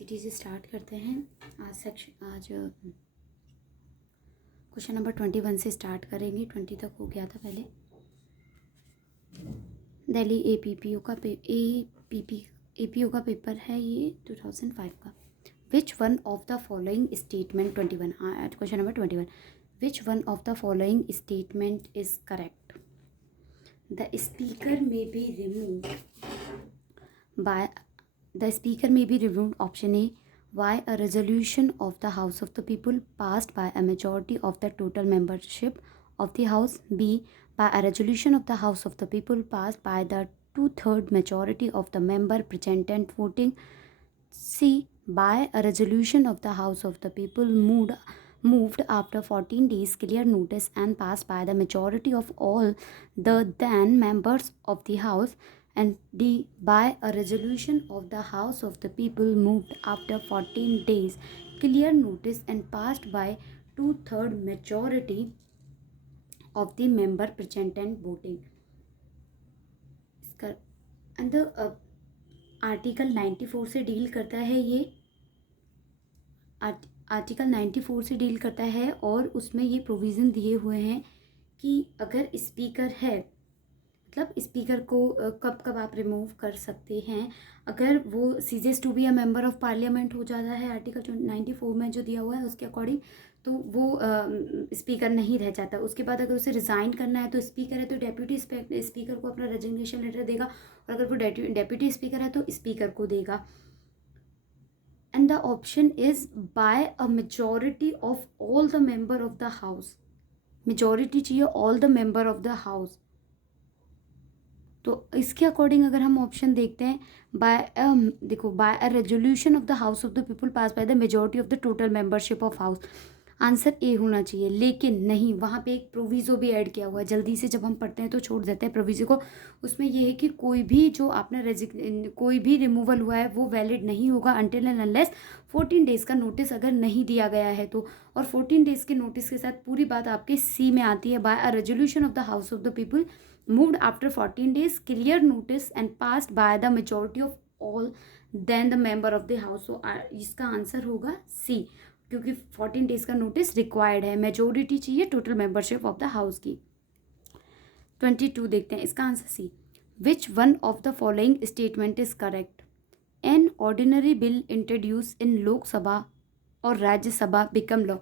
City से start करते हैं। आज क्वेश्चन नंबर 21 से स्टार्ट करेंगे। 20 तक हो गया था पहले। दिल्ली एपीओ का पेपर है ये 2005 का। विच one of the following statement 21 question number 21 which one of the following statement is correct? The speaker may be removed by option A, why a resolution of the House of the People passed by a majority of the total membership of the House. B, by a resolution of the House of the People passed by the 2/3 majority of the member present voting. C, by a resolution of the House of the People moved after 14 days clear notice and passed by the majority of all the then members of the House. And D, by a resolution of the House of the People moved after 14 days clear notice and passed by 2/3 majority of the member present and voting. And the article 94 से deal करता है ये। Article 94 से deal करता है और उसमें ये प्रोविज़न दिए हुए हैं कि अगर स्पीकर है, मतलब स्पीकर को कब कब आप रिमूव कर सकते हैं। अगर वो ceases to be a member of parliament हो जाता है आर्टिकल 94 में जो दिया हुआ है उसके अकॉर्डिंग, तो वो स्पीकर नहीं रह जाता। उसके बाद अगर उसे रिज़ाइन करना है तो स्पीकर है तो डेप्यूटी स्पीकर को अपना रेजिग्नेशन लेटर देगा, और अगर वो डेप्यूटी स्पीकर है तो स्पीकर को देगा। And the option is by a majority of all the member of the house. Majority चाहिए all the member of the house. तो इसके अकॉर्डिंग अगर हम ऑप्शन देखते हैं by a resolution of the house of the people pass by the majority of the total membership of house, answer A होना चाहिए। लेकिन नहीं, वहाँ पे एक प्रोविज़ो भी ऐड किया हुआ है। जल्दी से जब हम पढ़ते हैं तो छोड़ देते हैं प्रोविज़ो को। उसमें ये है कि कोई भी जो आपने कोई भी रिमूवल हुआ है वो वैलिड नहीं होगा अनटिल एंड अनलेस 14 डेज़ का नोटिस अगर नहीं दिया गया है तो। और 14 डेज़ के नोटिस के साथ पूरी बात आपके सी में आती है। By a resolution of the house of the people moved after 14 days clear notice and passed by the majority of all then the member of the house. So इसका आंसर होगा सी, क्योंकि 14 डेज का notice required है। Majority चाहिए total membership of the house की। 22 देखते हैं, इसका answer C. Which one of the following statement is correct? An ordinary bill introduce in Lok Sabha और राज्यसभा बिकम लॉ।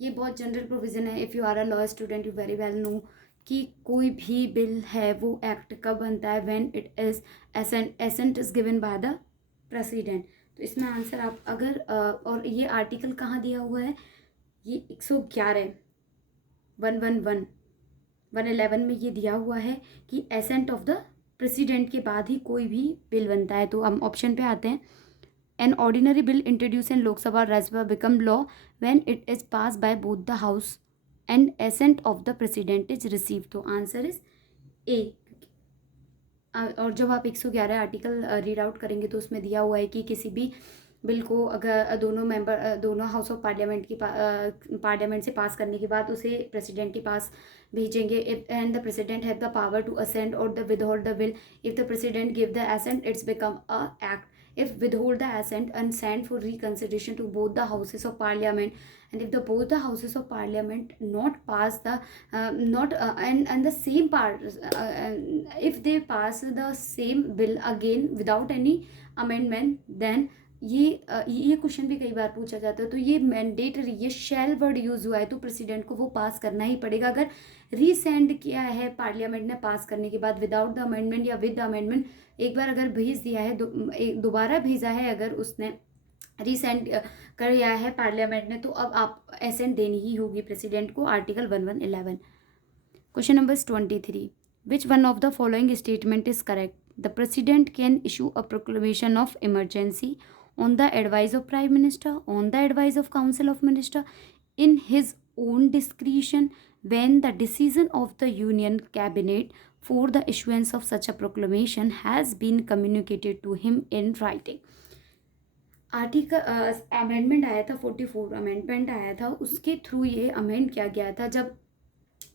ये बहुत जनरल प्रोविजन है। If you are a law student you very well know कि कोई भी बिल है वो एक्ट कब बनता है, when it is assent is given by the president. तो इसमें आंसर आप अगर और ये आर्टिकल कहाँ दिया हुआ है, ये 111 111 में ये दिया हुआ है कि एसेंट ऑफ द प्रेसिडेंट के बाद ही कोई भी बिल बनता है। तो हम ऑप्शन पे आते हैं। N ordinary bill introduce in Lok Sabha Rajya Sabha become law when it is pass bye both the house and ascent of the president is receive. तो आंसर इज ए। और जब आप 111 आर्टिकल रीड आउट करेंगे तो उसमें दिया हुआ है कि किसी भी बिल को अगर दोनों हाउस ऑफ पार्लियामेंट से पास करने के बाद उसे प्रेसिडेंट के पास भेजेंगे। And the president have the power to assent और the withhold the bill. If the president give the assent it's become a act. If withhold the assent and send for reconsideration to both the houses of parliament, and if both the houses of parliament not pass the and the same part if they pass the same bill again without any amendment, then ये question भी कई बार पूछा जाता है। तो ये mandatory, ये शैल word use हुआ है तो प्रेसिडेंट को वो पास करना ही पड़ेगा। अगर रीसेंड किया है पार्लियामेंट ने पास करने के बाद विदाउट द अमेंडमेंट या विद द अमेंडमेंट, एक बार अगर भेज दिया है दोबारा भेजा है, अगर उसने रीसेंड कर दिया है पार्लियामेंट ने, तो अब आप एसेंट देनी ही होगी प्रेसिडेंट को। Article 1111। Question number 23 which one of the following statement is correct? The president can issue a proclamation of emergency on the advice of Prime Minister, on the advice of Council of Minister, in his own discretion, when the decision of the Union Cabinet for the issuance of such a proclamation has been communicated to him in writing. Article amendment आया था 44 amendment आया था, उसके through ये amend किया गया था। जब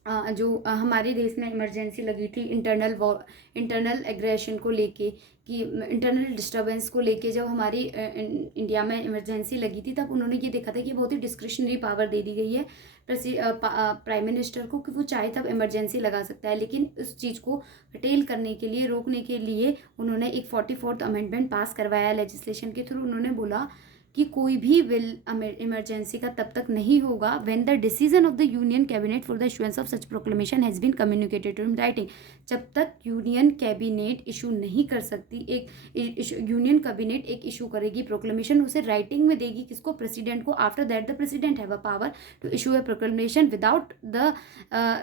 हमारे देश में इमरजेंसी लगी थी इंटरनल एग्रेशन को लेके, कि इंटरनल डिस्टर्बेंस को लेके जब हमारी इंडिया में इमरजेंसी लगी थी, तब उन्होंने ये देखा था कि बहुत ही डिस्क्रिशनरी पावर दे दी गई है प्राइम मिनिस्टर को, कि वो चाहे तब इमरजेंसी लगा सकता है। लेकिन उस चीज़ को हटेल करने के लिए, रोकने के लिए उन्होंने एक 44th अमेंडमेंट पास करवाया लेजिस्लेशन के थ्रू। उन्होंने बोला कि कोई भी बिल इमरजेंसी का तब तक नहीं होगा when the decision of the union cabinet for the issuance of such proclamation has been communicated in writing. जब तक यूनियन कैबिनेट इशू नहीं कर सकती, यूनियन कैबिनेट एक इशू करेगी प्रोक्लेमेशन, उसे राइटिंग में देगी, किसको? प्रेसिडेंट को। After that the president have a power to issue a proclamation without the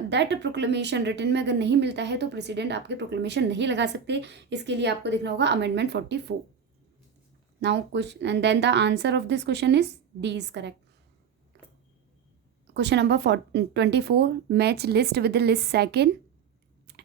that proclamation written में अगर नहीं मिलता है तो प्रेसिडेंट आपके प्रोक्लेमेशन नहीं लगा सकते। इसके लिए आपको देखना होगा amendment 44। Now question, and then the answer of this question is D is correct. Question number 24, match list with the list second.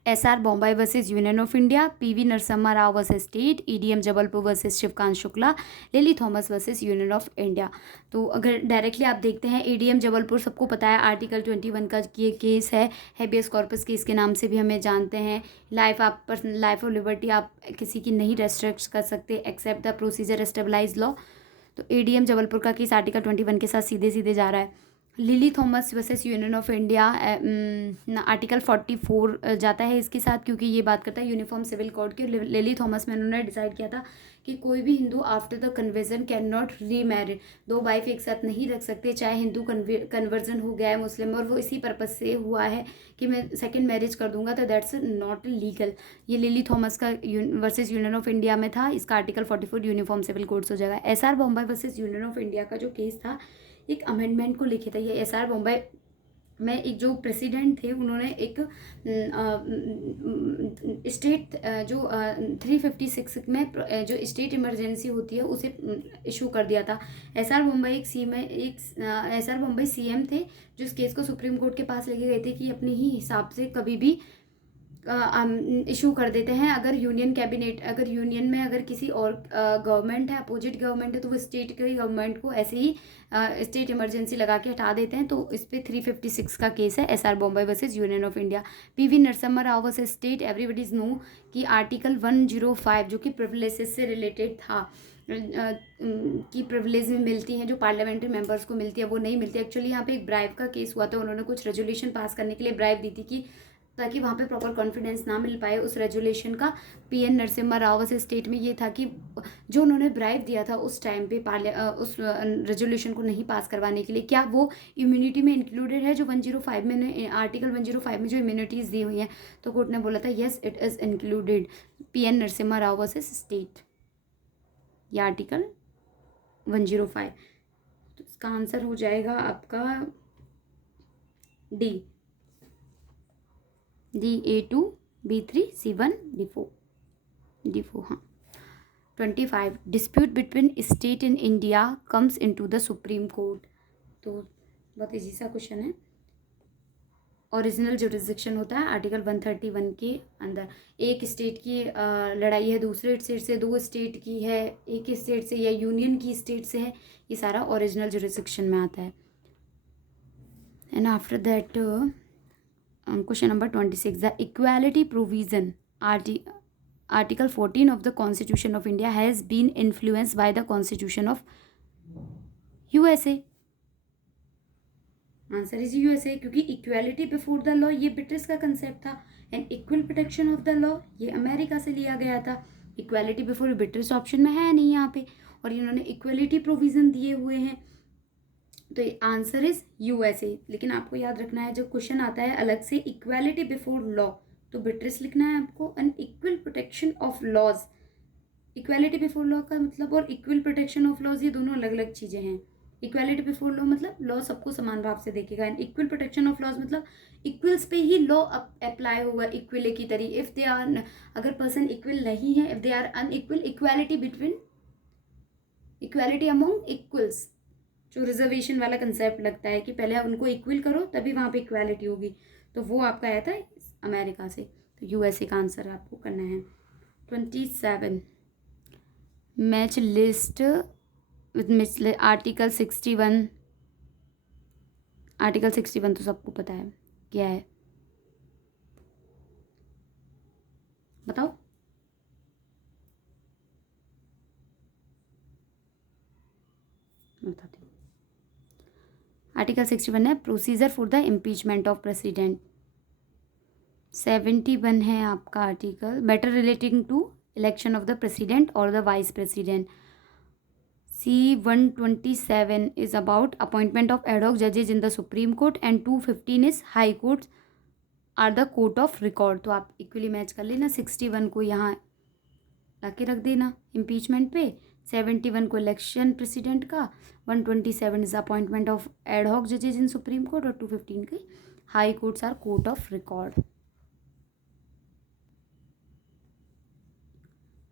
SR Bombay versus union of India, PV Narasimha Rao versus state, EDM Jabalpur versus Shivkant Shukla, lily Thomas versus union of India. तो अगर directly आप देखते हैं, EDM Jabalpur सबको पता है article 21 का ये केस है, हेबियस कॉर्पस केस के नाम से भी हमें जानते हैं। लाइफ ऑफ लिबर्टी आप किसी की नहीं रेस्ट्रिक्ट कर सकते एक्सेप्ट द प्रोसीजर एस्टेबलाइज लॉ। तो EDM जबलपुर का केस आर्टिकल 21 के साथ सीधे सीधे जा रहा है। Lily Thomas versus union of India article 44 जाता है इसके साथ, क्योंकि ये बात करता है यूनिफॉर्म सिविल कोड के। लिली थॉमस में उन्होंने डिसाइड किया था कि कोई भी Hindu after the conversion can not remarried, दो वाइफ एक साथ नहीं रख सकते, चाहे हिंदू कन्वर्जन हो गया है मुस्लिम, और वो इसी पर्पज से हुआ है कि मैं सेकेंड मैरिज कर दूंगा, तो दैट्स नॉट लीगल। ये लिली थॉमस का वर्सेस यूनियन ऑफ इंडिया में था, इसका आर्टिकल 44 यूनिफॉर्म सिविल कोड्स हो जाएगा। SR Bommai versus union of India का जो केस था, एक अमेंडमेंट को लेके था। ये SR बॉम्बे में एक जो प्रेसिडेंट थे, उन्होंने एक स्टेट जो 356 में जो स्टेट इमरजेंसी होती है उसे इशू कर दिया था। SR Bombay SR Bombay CM थे, जो इस केस को सुप्रीम कोर्ट के पास लेके गए थे कि अपने ही हिसाब से कभी भी इशू कर देते हैं। अगर यूनियन कैबिनेट, अगर यूनियन में अगर किसी और गवर्नमेंट है, अपोजिट गवर्नमेंट है, तो वो स्टेट के गवर्नमेंट को ऐसे ही स्टेट इमरजेंसी लगा के हटा देते हैं। तो इस पे 356 का केस है, SR Bommai versus union of India. PV Narasimha Rao versus state, everybody's know कि आर्टिकल 105 जो कि प्रिविलेजेस से रिलेटेड था, की प्रिविलेज में मिलती हैं जो पार्लियामेंट्री मेंबर्स को मिलती है वो नहीं मिलती। एक्चुअली यहाँ पे एक ब्राइब का केस हुआ था, उन्होंने कुछ रेजोल्यूशन पास करने के लिए ब्राइब दी थी कि ताकि वहाँ पे प्रॉपर कॉन्फिडेंस ना मिल पाए उस रेजोल्यूशन का। PN नरसिम्हा राव से स्टेट में ये था कि जो उन्होंने ब्राइब दिया था उस टाइम पे उस रेजोल्यूशन को नहीं पास करवाने के लिए, क्या वो इम्यूनिटी में इंक्लूडेड है जो 105 में, आर्टिकल 105 में जो इम्यूनिटीज़ दी हुई हैं। तो कोर्ट ने बोला था yes it is included. PN Narasimha Rao से स्टेट, ये आर्टिकल 105। तो इसका आंसर हो जाएगा आपका D A2 B3 C1 D4 हाँ। 25 dispute between state in India comes into the supreme court. तो बहुत इजी सा क्वेश्चन है। ओरिजिनल जुरिसडिक्शन होता है आर्टिकल 131 के अंदर। एक स्टेट की लड़ाई है दूसरे स्टेट से, दो स्टेट की है एक स्टेट से, या यूनियन की स्टेट से है, ये सारा ओरिजिनल जुरिसडिक्शन में आता है। And after that question number 26, the equality provision article 14 of the Constitution of India has been influenced by the Constitution of USA. Answer is USA, क्योंकि इक्वालिटी बिफोर द लॉ ये British का concept था, and equal protection of the law ये America से लिया गया था। Equality before British option में है नहीं यहाँ पे, और इन्होंने इक्वलिटी प्रोविजन दिए हुए हैं, तो आंसर इज USA। लेकिन आपको याद रखना है जब क्वेश्चन आता है अलग से इक्वालिटी बिफोर लॉ, तो ब्रिटिश लिखना है आपको, and equal protection of laws. Equality before law का मतलब और इक्वल प्रोटेक्शन ऑफ लॉज ये दोनों अलग अलग चीज़ें हैं। इक्वालिटी बिफोर लॉ मतलब लॉ सबको समान भाव से देखेगा, and equal protection of laws मतलब इक्वल्स पे ही लॉ अप्लाई होगा इक्वल की तरीके। इफ दे आर, अगर पर्सन इक्वल नहीं है, if they are unequal, equality between, equality among equals, जो रिजर्वेशन वाला कंसेप्ट लगता है कि पहले उनको इक्वल करो तभी वहाँ पे इक्वालिटी होगी, तो वो आपका आया था अमेरिका से। तो USA का आंसर आपको करना है। 27 मैच लिस्ट विद आर्टिकल 61 तो सबको पता है। क्या है, बताओ। मैं बताती हूँ। आर्टिकल 61 है procedure for the impeachment of president. 71 है आपका article matter relating to election of the president और the vice president. C-127 is about appointment of ad hoc judges in the Supreme Court and 215 is high courts are the court of record। तो आप equally match कर लेना, 61 को यहाँ ला के रख देना इम्पीचमेंट पे, 71 को इलेक्शन प्रेसिडेंट का, 127 is appointment of ad hoc जजेज इन सुप्रीम कोर्ट और 215 के high courts are court of record.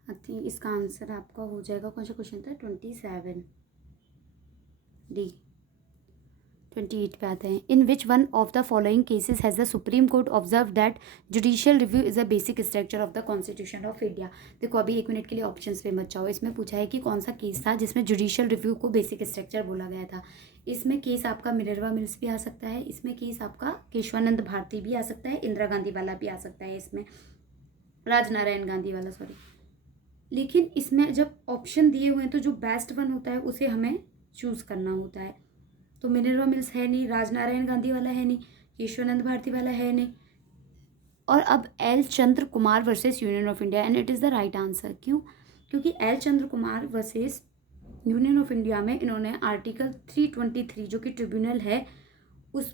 I think इसका आंसर आपका हो जाएगा, कौन सा क्वेश्चन था, 27 डी। 28 पे आते हैं। In which one of the following cases has the supreme court observe that judicial review is a basic structure of the constitution of India. देखो अभी 1 मिनट के लिए ऑप्शंस पे मत जाओ। इसमें पूछा है कि कौन सा केस था जिसमें जुडिशियल रिव्यू को बेसिक स्ट्रक्चर बोला गया था। इसमें केस आपका मिनर्वा मिल्स भी आ सकता है, इसमें केस आपका केशवानंद भारती भी आ सकता है, इंदिरा गांधी वाला भी आ सकता है, इसमें राजनारायण गांधी वाला, सॉरी। लेकिन इसमें जब ऑप्शन दिए हुए हैं तो जो बेस्ट वन होता है उसे हमें चूज़ करना होता है। तो मिनर्वा मिल्स है नहीं, राजनारायण गांधी वाला है नहीं, केशवानंद भारती वाला है नहीं, और अब L Chandra Kumar versus union of India, and it is the right answer. क्यों? क्योंकि L Chandra Kumar versus union of India में इन्होंने आर्टिकल 323 जो कि ट्रिब्यूनल है उस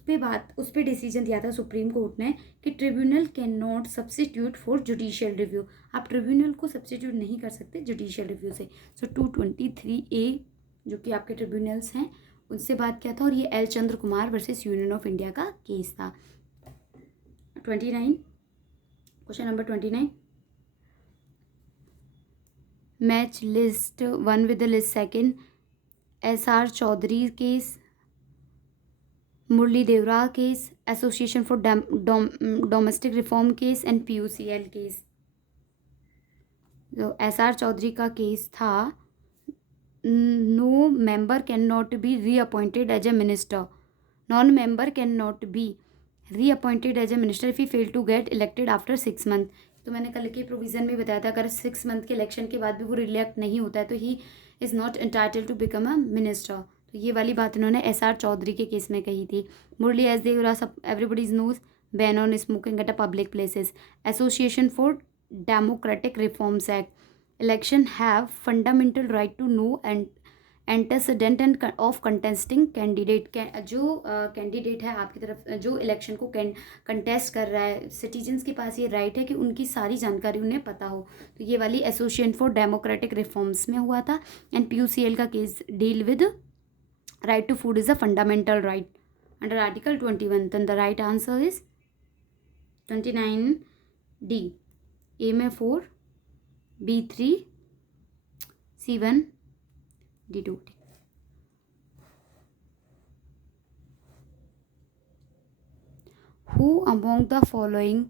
पे डिसीजन दिया था सुप्रीम कोर्ट ने कि tribunal can not substitute for judicial review. आप ट्रिब्यूनल को सब्सिट्यूट नहीं कर सकते जुडिशियल रिव्यू से। सो 223A जो कि आपके ट्रिब्यूनल्स हैं उनसे बात किया था, और ये L Chandra Kumar versus union of India का केस था। 29 question number 29, match list 1 with the list second, SR Chaudhary case, Murli Deora case, association for domestic reform case and PUCL case. तो SR चौधरी का केस था no member can not be reappointed as a minister, non member can not be reappointed as a minister if he fail to get elected after 6 month. तो मैंने कल के provision में बताया था अगर 6 मंथ के इलेक्शन के बाद भी वो रिलेक्ट नहीं होता है तो he is not entitled to become a minister. तो ये वाली बात इन्होंने SR चौधरी के केस में कही थी। मुरली एस देवरा सब everybody knows ban on smoking at a public places, association for democratic reforms act, election have fundamental right to know and antecedent and of contesting candidate. जो कैंडिडेट है आपकी तरफ जो इलेक्शन को कंटेस्ट कर रहा है, सिटीजन्स के पास ये राइट है कि उनकी सारी जानकारी उन्हें पता हो। तो ये वाली एसोसिएशन फॉर डेमोक्रेटिक रिफॉर्म्स में हुआ था। एंड PUCL का case deal with right to food is a fundamental right under article 21। then the right answer is 29D। A में 4, B 3, C 1, D 2। Who among the following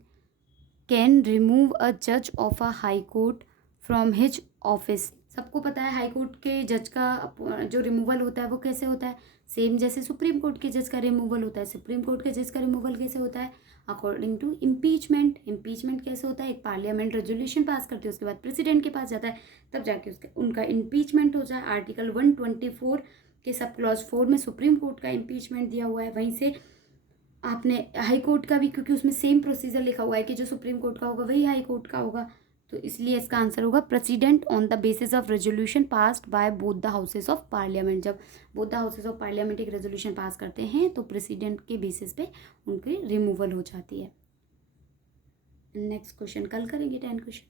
can remove a judge of a high court from his office? सबको पता है high court के जज का जो removal होता है वो कैसे होता है, सेम जैसे सुप्रीम कोर्ट के जज का रिमूवल होता है। सुप्रीम कोर्ट के जज का रिमूवल कैसे होता है, अकॉर्डिंग टू इम्पीचमेंट। इम्पीचमेंट कैसे होता है, एक पार्लियामेंट रेजोल्यूशन पास करती है, उसके बाद प्रेसिडेंट के पास जाता है, तब जाके उनका इम्पीचमेंट हो जाए। आर्टिकल 124 के सब क्लॉज 4 में सुप्रीम कोर्ट का इम्पीचमेंट दिया हुआ है। वहीं से आपने हाई कोर्ट का भी, क्योंकि उसमें सेम प्रोसीजर लिखा हुआ है कि जो सुप्रीम कोर्ट का होगा वही हाई कोर्ट का होगा, तो इसलिए इसका आंसर होगा president on the basis of resolution passed by both the houses of parliament. जब both the houses of parliament एक रेजोल्यूशन पास करते हैं तो प्रेसिडेंट के बेसिस पे उनकी रिमूवल हो जाती है। नेक्स्ट क्वेश्चन कल करेंगे 10 क्वेश्चन।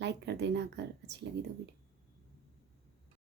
लाइक कर देना अगर अच्छी लगी तो वीडियो।